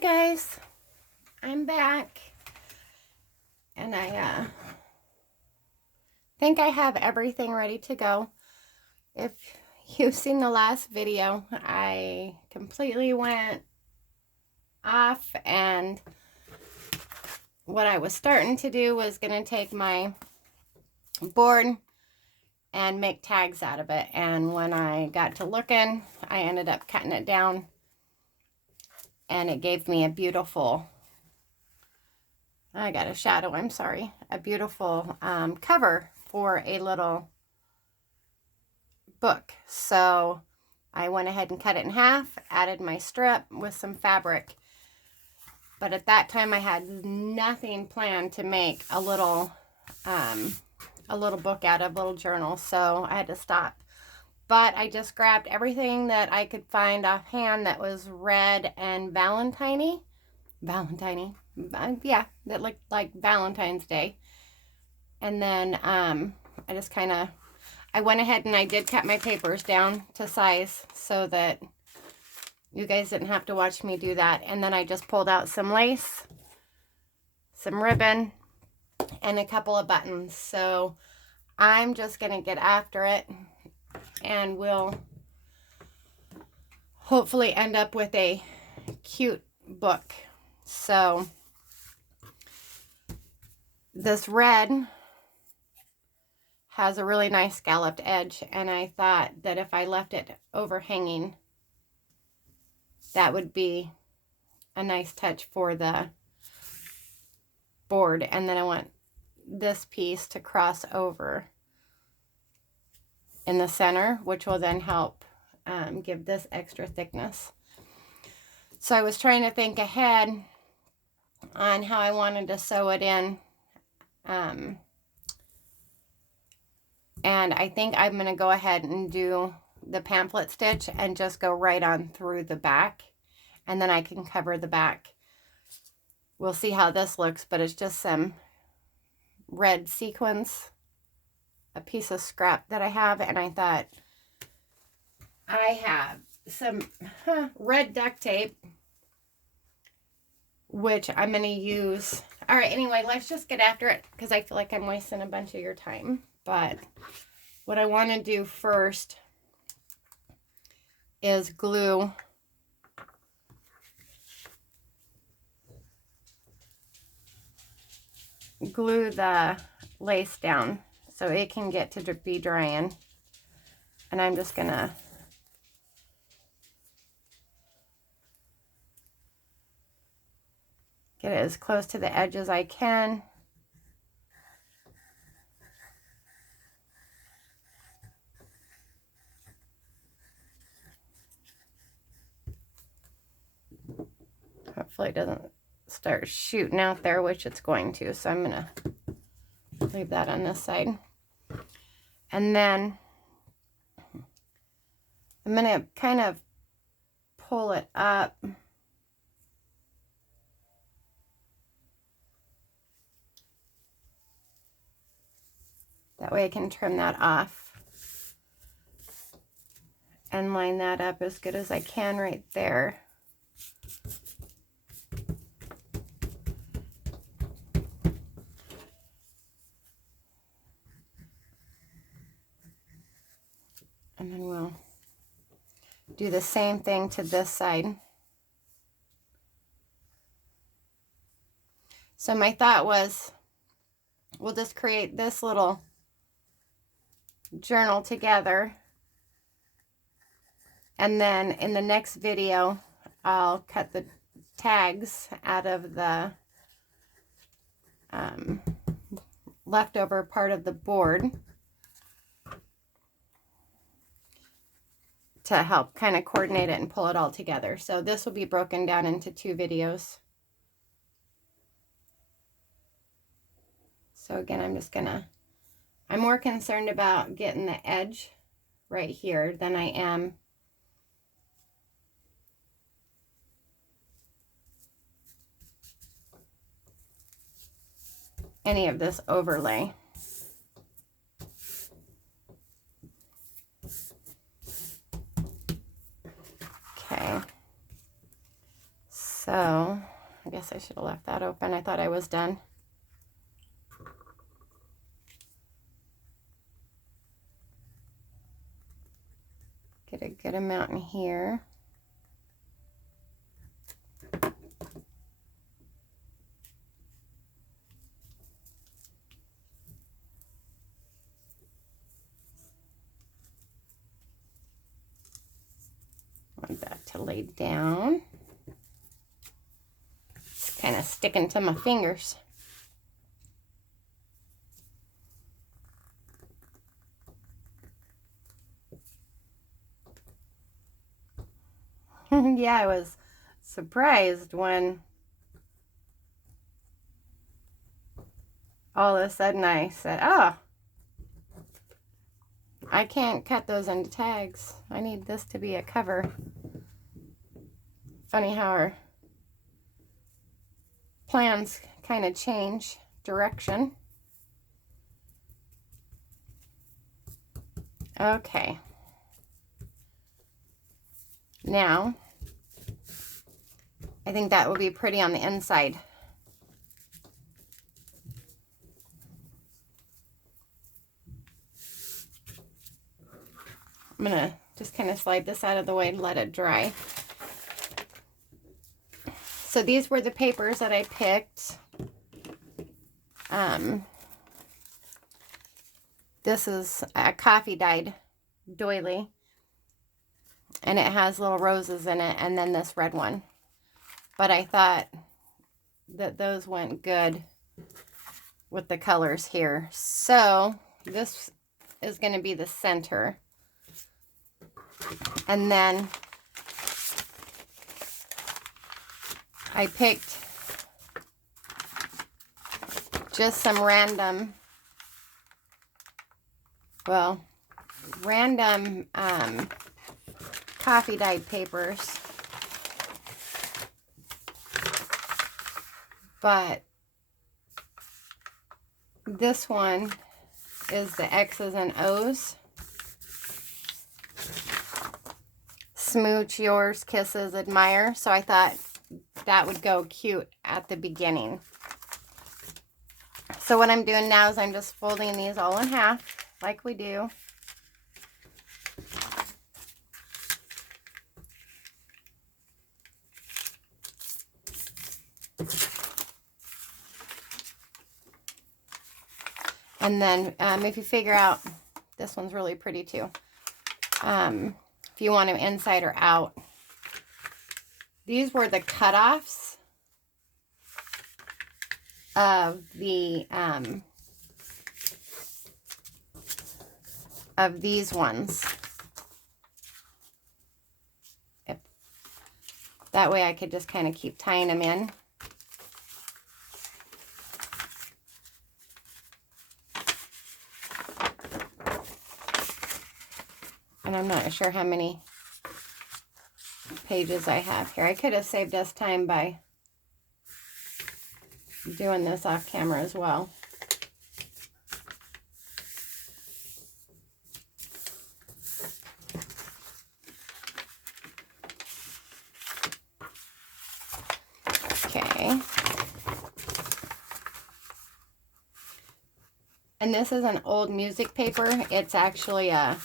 Hi guys, I'm back, and I think I have everything ready to go. If you've seen the last video, I completely went off, and what I was starting to do was going to take my board and make tags out of it, and when I got to looking, I ended up cutting it down, and it gave me a beautiful, I got a shadow, I'm sorry, a beautiful cover for a little book. So I went ahead and cut it in half, added my strip with some fabric. But at that time I had nothing planned to make a little book out of, little journal, so I had to stop. But I just grabbed everything that I could find offhand that was red and Valentine-y. Yeah, that looked like Valentine's Day. And then I just kind of, I went ahead and I did cut my papers down to size so that you guys didn't have to watch me do that. And then I just pulled out some lace, some ribbon, and a couple of buttons. So I'm just going to get after it, and we'll hopefully end up with a cute book. So this red has a really nice scalloped edge, and I thought that if I left it overhanging, that would be a nice touch for the board. And then I want this piece to cross over in the center, which will then help give this extra thickness. So I was trying to think ahead on how I wanted to sew it in. And I think I'm going to go ahead and do the pamphlet stitch and just go right on through the back, and then I can cover the back. We'll see how this looks, but it's just some red sequins, a piece of scrap that I have, and I thought I have some red duct tape, which I'm going to use. All right, anyway, let's just get after it because I feel like I'm wasting a bunch of your time. But what I want to do first is glue the lace down so it can get to be drying. And I'm just going to get it as close to the edge as I can. Hopefully it doesn't start shooting out there, which it's going to. So I'm going to leave that on this side. And then I'm going to kind of pull it up. That way I can trim that off and line that up as good as I can right there. And then we'll do the same thing to this side. So my thought was, we'll just create this little journal together, and then in the next video I'll cut the tags out of the leftover part of the board to help kind of coordinate it and pull it all together. So this will be broken down into 2 videos. So again, I'm more concerned about getting the edge right here than I am any of this overlay. Okay, So I guess I should have left that open. I thought I was done. Get a good amount in here. Want that to lay down. It's kind of sticking to my fingers. Yeah, I was surprised when all of a sudden I said, oh, I can't cut those into tags. I need this to be a cover. Funny how our plans kind of change direction. Okay. Now, I think that will be pretty on the inside. I'm gonna just kind of slide this out of the way and let it dry. So these were the papers that I picked. This is a coffee dyed doily, and it has little roses in it, and then this red one. But I thought that those went good with the colors here. So this is going to be the center. And then I picked just some random coffee dyed papers, but this one is the X's and O's. Smooch, yours, kisses, admire. So I thought that would go cute at the beginning. So what I'm doing now is I'm just folding these all in half like we do. And then if you figure out, this one's really pretty too. If you want them inside or out. These were the cutoffs of these ones. That way I could just kind of keep tying them in. And I'm not sure how many pages I have here. I could have saved us time by doing this off camera as well. Okay. And this is an old music paper. It's actually a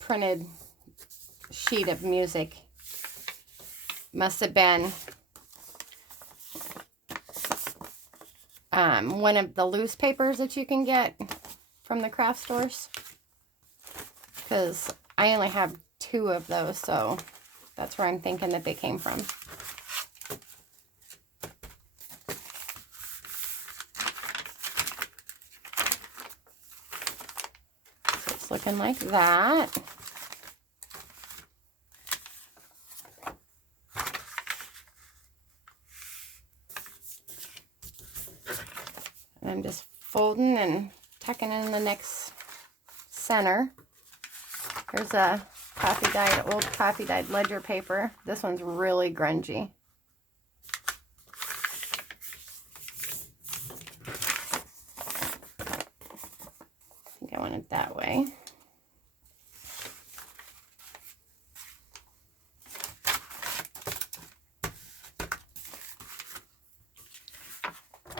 printed sheet of music. Must have been one of the loose papers that you can get from the craft stores, because I only have 2 of those, so that's where I'm thinking that they came from. So it's looking like that. And I'm just folding and tucking in the next center. Here's a old coffee dyed ledger paper. This one's really grungy. I think I want it that way.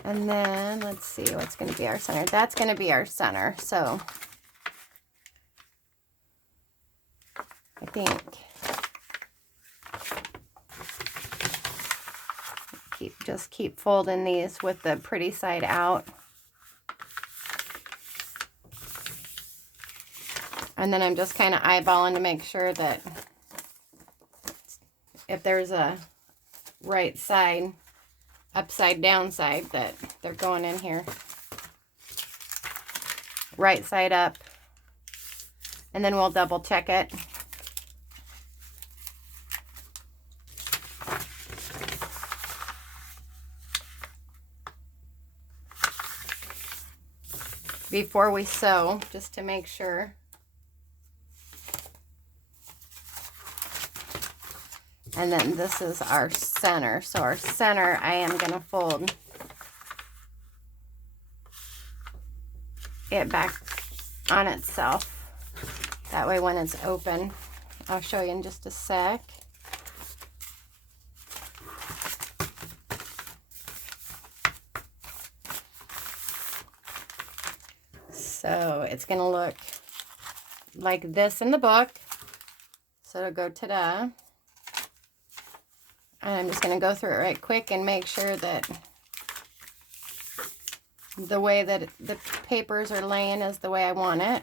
And then let's see what's going to be our center. That's going to be our center. So I think just keep folding these with the pretty side out. And then I'm just kind of eyeballing to make sure that if there's a right side, upside down side, that they're going in here. Right side up. And then we'll double check it. Before we sew, just to make sure. And then this is our center. So our center, I am going to fold it back on itself. That way when it's open, I'll show you in just a sec. So it's going to look like this in the book. So it'll go ta-da. And I'm just going to go through it right quick and make sure that the way that the papers are laying is the way I want it.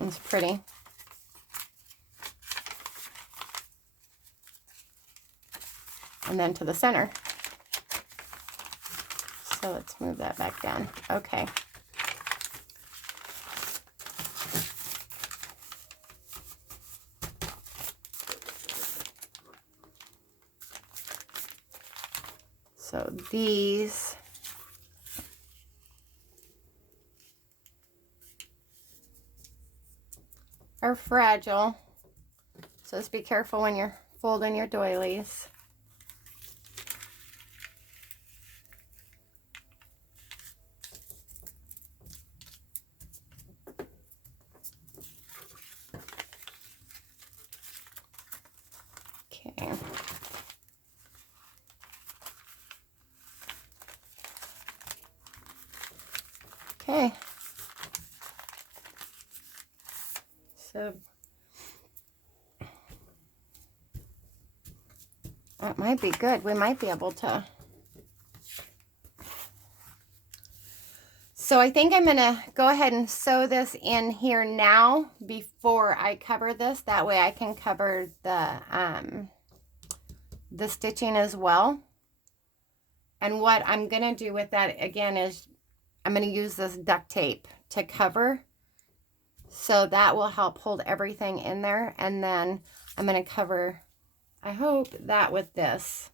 It's pretty. And then to the center. So let's move that back down. Okay. So these are fragile. So just be careful when you're folding your doilies. Okay. Okay. So that might be good. We might be able to. So I think I'm going to go ahead and sew this in here now before I cover this. That way I can cover the stitching as well. And what I'm going to do with that again is I'm going to use this duct tape to cover. So that will help hold everything in there. And then I'm going to cover, I hope, that with this.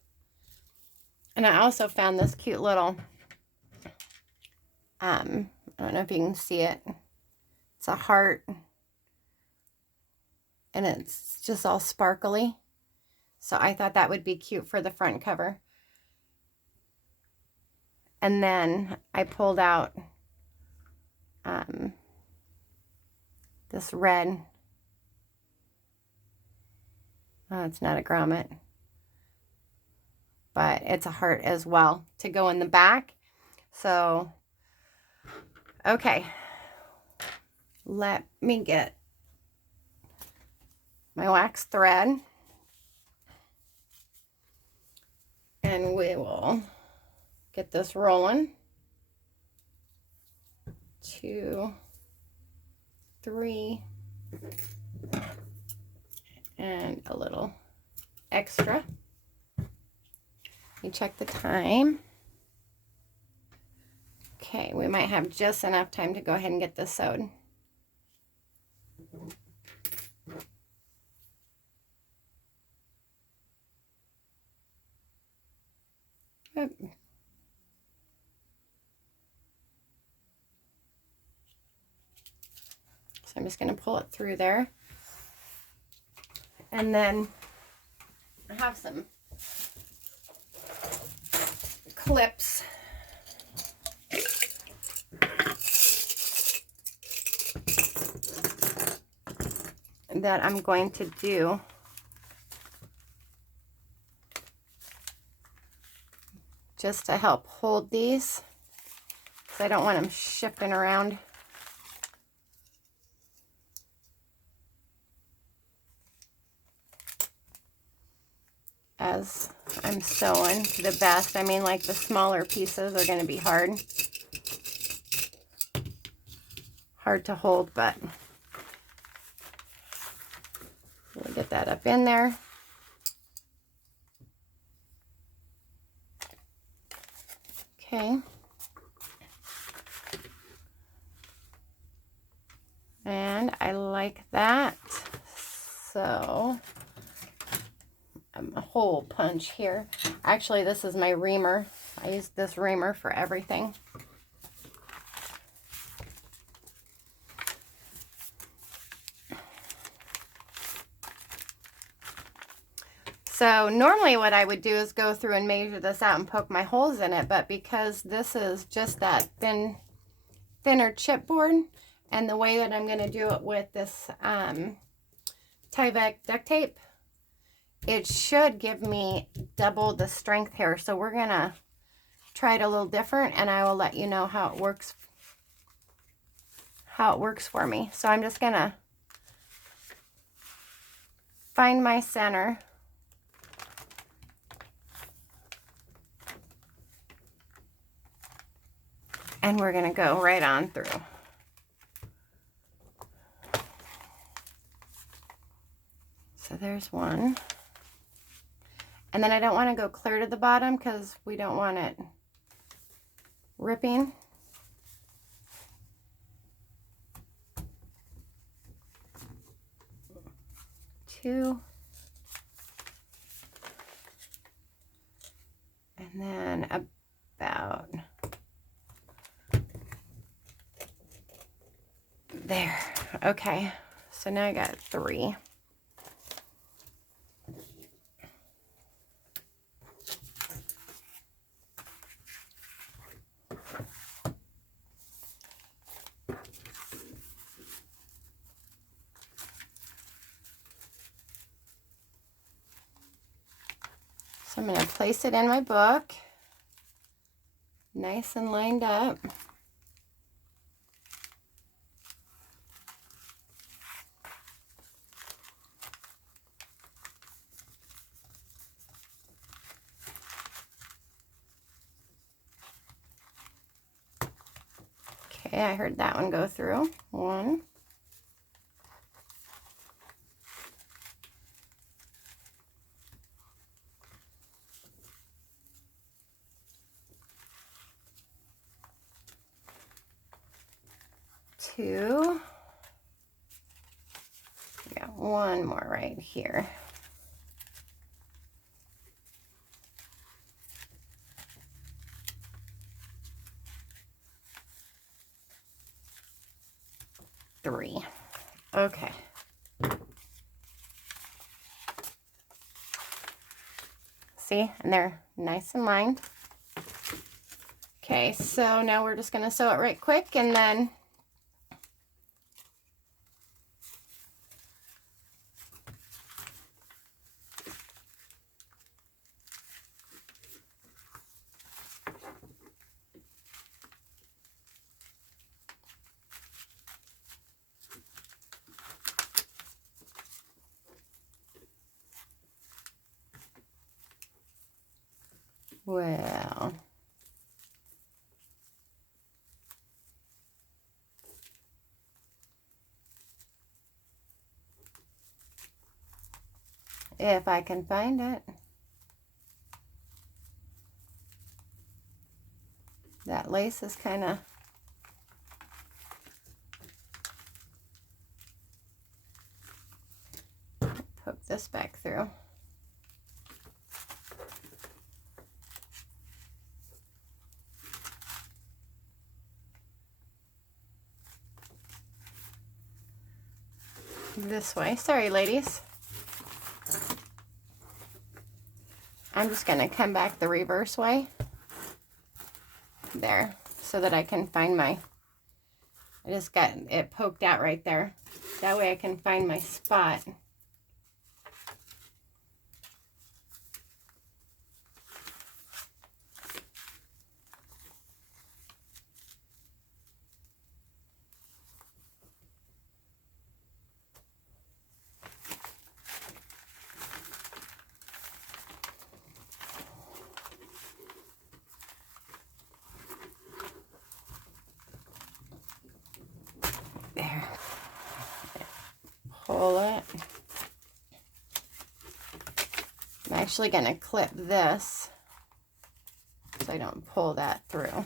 And I also found this cute little, I don't know if you can see it. It's a heart. And it's just all sparkly. So I thought that would be cute for the front cover. And then I pulled out this red. Oh, it's not a grommet, but it's a heart as well to go in the back. So, okay, let me get my wax thread and we will get this rolling. 2, 3, and a little extra. You check the time. Okay, we might have just enough time to go ahead and get this sewed. Oop. So I'm just going to pull it through there. And then I have some clips. that I'm going to do. Just to help hold these, because I don't want them shifting around. As I'm sewing the best. I mean, like the smaller pieces are going to be hard to hold, but we'll get that up in there. Okay. And I like that. So a hole punch here. Actually, this is my reamer. I use this reamer for everything. So normally what I would do is go through and measure this out and poke my holes in it, but because this is just that thinner chipboard, and the way that I'm going to do it with this Tyvek duct tape, it should give me double the strength here. So we're going to try it a little different, and I will let you know how it works for me. So I'm just going to find my center. And we're going to go right on through. So there's one. And then I don't want to go clear to the bottom because we don't want it ripping. Two. And then about there. Okay, so now I got 3. So I'm going to place it in my book, nice and lined up. Okay, I heard that one go through. 1. 2. We got 1 more right here. 3. Okay. See, and they're nice and lined. Okay, so now we're just going to sew it right quick, and then well, if I can find it. That lace is kind of poke this back through. This way. Sorry, ladies. I'm just going to come back the reverse way. There. So that I can find my... I just got it poked out right there. That way I can find my spot. There. Pull it. I'm actually going to clip this so I don't pull that through.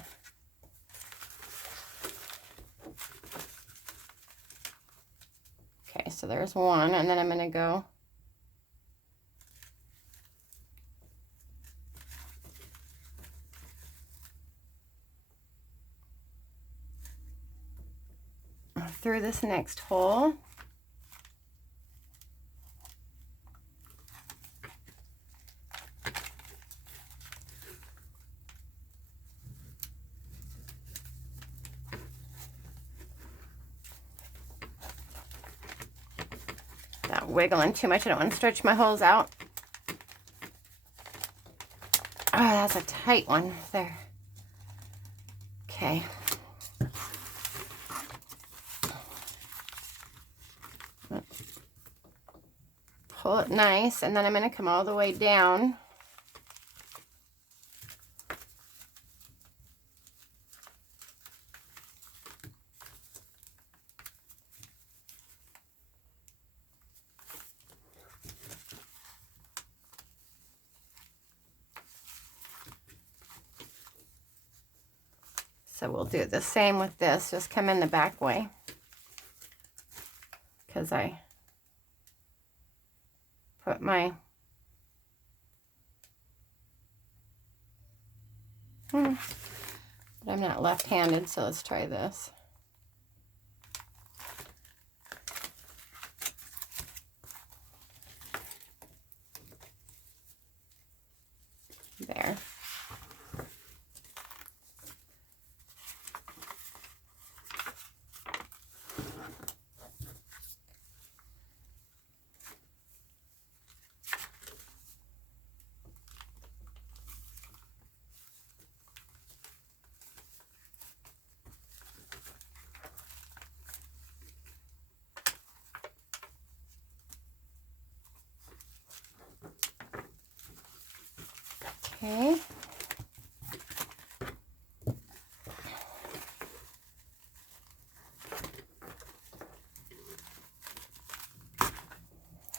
Okay, so there's one, and then I'm going to go through this next hole. Not wiggling too much. I don't want to stretch my holes out. Oh, that's a tight one there. Okay. Pull it nice, and then I'm going to come all the way down. So we'll do the same with this, just come in the back way, because I put my but I'm not left-handed, so let's try this. There. Okay.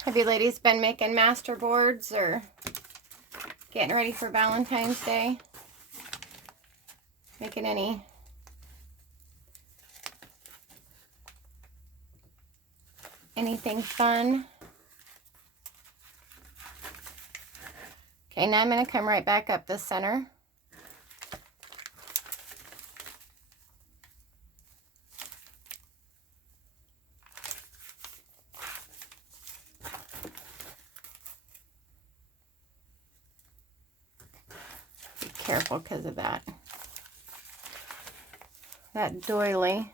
Have you ladies been making master boards or getting ready for Valentine's Day? Making anything fun? Okay, now I'm going to come right back up the center. Be careful because of that doily.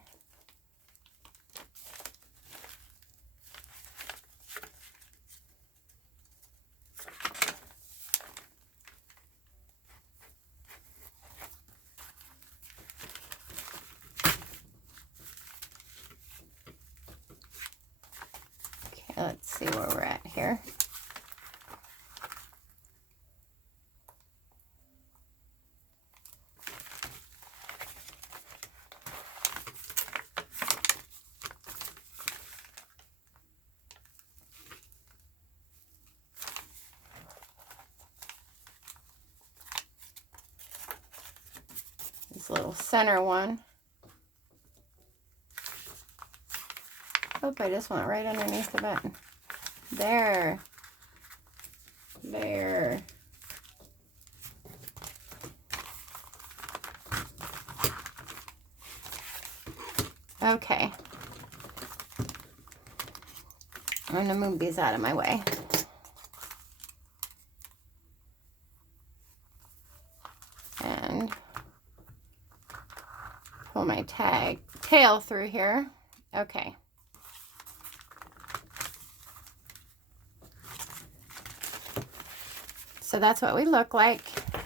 Let's see where we're at here. This little center one. Oh, I just went right underneath the button. There. There. Okay. I'm going to move these out of my way. And pull my tail through here. Okay. So that's what we look like.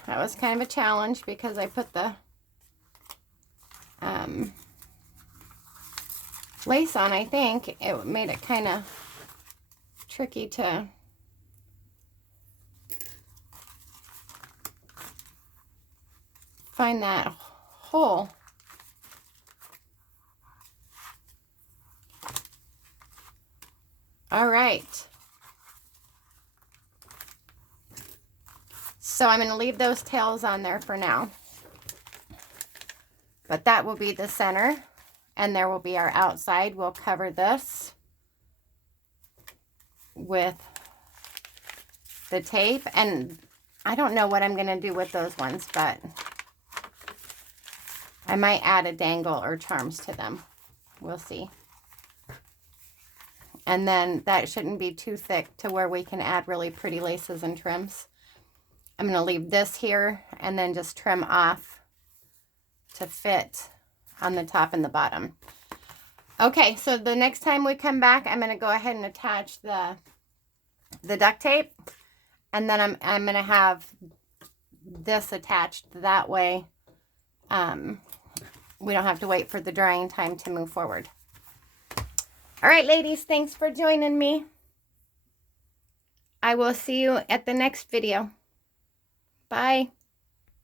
That was kind of a challenge because I put the lace on. I think it made it kind of tricky to find that hole. All right. So I'm going to leave those tails on there for now. But that will be the center, and there will be our outside. We'll cover this with the tape, and I don't know what I'm going to do with those ones, but I might add a dangle or charms to them. We'll see. And then that shouldn't be too thick to where we can add really pretty laces and trims. I'm going to leave this here and then just trim off to fit on the top and the bottom. Okay, so the next time we come back, I'm going to go ahead and attach the duct tape, and then I'm going to have this attached that way. We don't have to wait for the drying time to move forward. All right, ladies, thanks for joining me. I will see you at the next video. Bye.